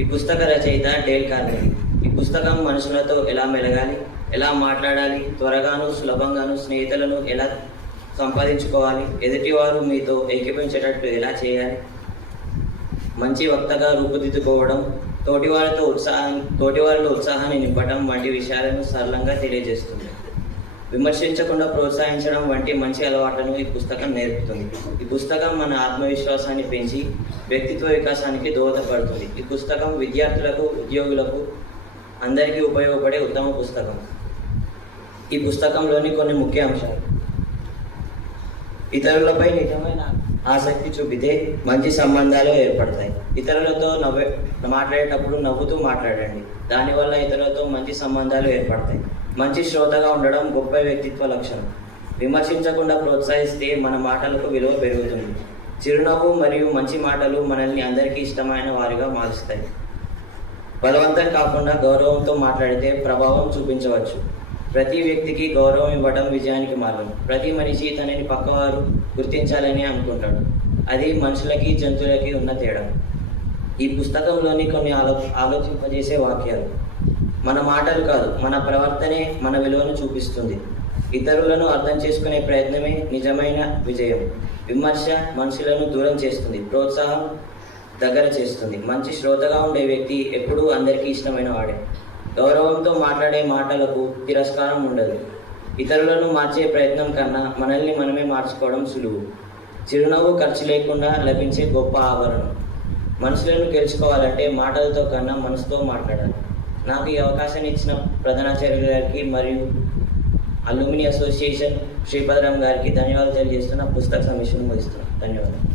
ఈ పుస్తక రచయిత డేల్ కార్నెగీ. ఈ పుస్తకం మనుషులతో ఎలా మెలగాలి, ఎలా మాట్లాడాలి, త్వరగాను సులభంగాను స్నేహితులను ఎలా సంపాదించుకోవాలి, ఎదుటివారు మీతో ఏకీపించేటట్టు ఎలా చేయాలి, మంచి వక్తగా రూపుదిద్దుకోవడం, తోటివారిలో ఉత్సాహాన్ని నింపడం వంటి విషయాలను సరళంగా తెలియజేస్తుంది. విమర్శించకుండా ప్రోత్సహించడం వంటి మంచి అలవాట్లను ఈ పుస్తకం నేర్పుతుంది. ఈ పుస్తకం మన ఆత్మవిశ్వాసాన్ని పెంచి వ్యక్తిత్వ వికాసానికి దోహదపడుతుంది. ఈ పుస్తకం విద్యార్థులకు, ఉద్యోగులకు అందరికీ ఉపయోగపడే ఉత్తమ పుస్తకం. ఈ పుస్తకంలోని కొన్ని ముఖ్య అంశాలు: ఇతరులపై నిజమైన ఆసక్తి చూపితే మంచి సంబంధాలు ఏర్పడతాయి. ఇతరులతో మాట్లాడేటప్పుడు నవ్వుతూ మాట్లాడండి. దానివల్ల ఇతరులతో మంచి సంబంధాలు ఏర్పడతాయి. మంచి శ్రోతగా ఉండడం గొప్ప వ్యక్తిత్వ లక్షణం. విమర్శించకుండా ప్రోత్సహిస్తే మన మాటలకు విలువ పెరుగుతుంది. చిరునవ్వు మరియు మంచి మాటలు మనల్ని అందరికీ ఇష్టమైన వారిగా మారుస్తాయి. బలవంతం కాకుండా గౌరవంతో మాట్లాడితే ప్రభావం చూపించవచ్చు. ప్రతి వ్యక్తికి గౌరవం ఇవ్వడం విజయానికి మార్గం. ప్రతి మనిషి తనని పక్కవారు గుర్తించాలని అనుకుంటాడు. అది మనుషులకి, జంతువులకి ఉన్న తేడా. ఈ పుస్తకంలోని కొన్ని ఆలోచింపజేసే వాక్యాలు: మన మాటలు కాదు, మన ప్రవర్తనే మన విలువను చూపిస్తుంది. ఇతరులను అర్థం చేసుకునే ప్రయత్నమే నిజమైన విజయం. విమర్శ మనుషులను దూరం చేస్తుంది, ప్రోత్సాహం దగ్గర చేస్తుంది. మంచి శ్రోతగా ఉండే వ్యక్తి ఎప్పుడూ అందరికీ ఇష్టమైన వాడే. గౌరవంతో మాట్లాడే మాటలకు తిరస్కారం ఉండదు. ఇతరులను మార్చే ప్రయత్నం కన్నా మనల్ని మనమే మార్చుకోవడం సులువు. చిరునవ్వు ఖర్చు లేకుండా లభించే గొప్ప ఆభరణం. మనుషులను గెలుచుకోవాలంటే మాటలతో కన్నా మనసుతో మాట్లాడాలి. నాకు ఈ అవకాశాన్ని ఇచ్చిన ప్రధానాచార్యుల గారికి మరియు అల్యూమిని అసోసియేషన్ శ్రీపదరామ్ గారికి ధన్యవాదాలు తెలియజేస్తున్న పుస్తక సమీక్షను ముగిస్తున్నాను. ధన్యవాదాలు.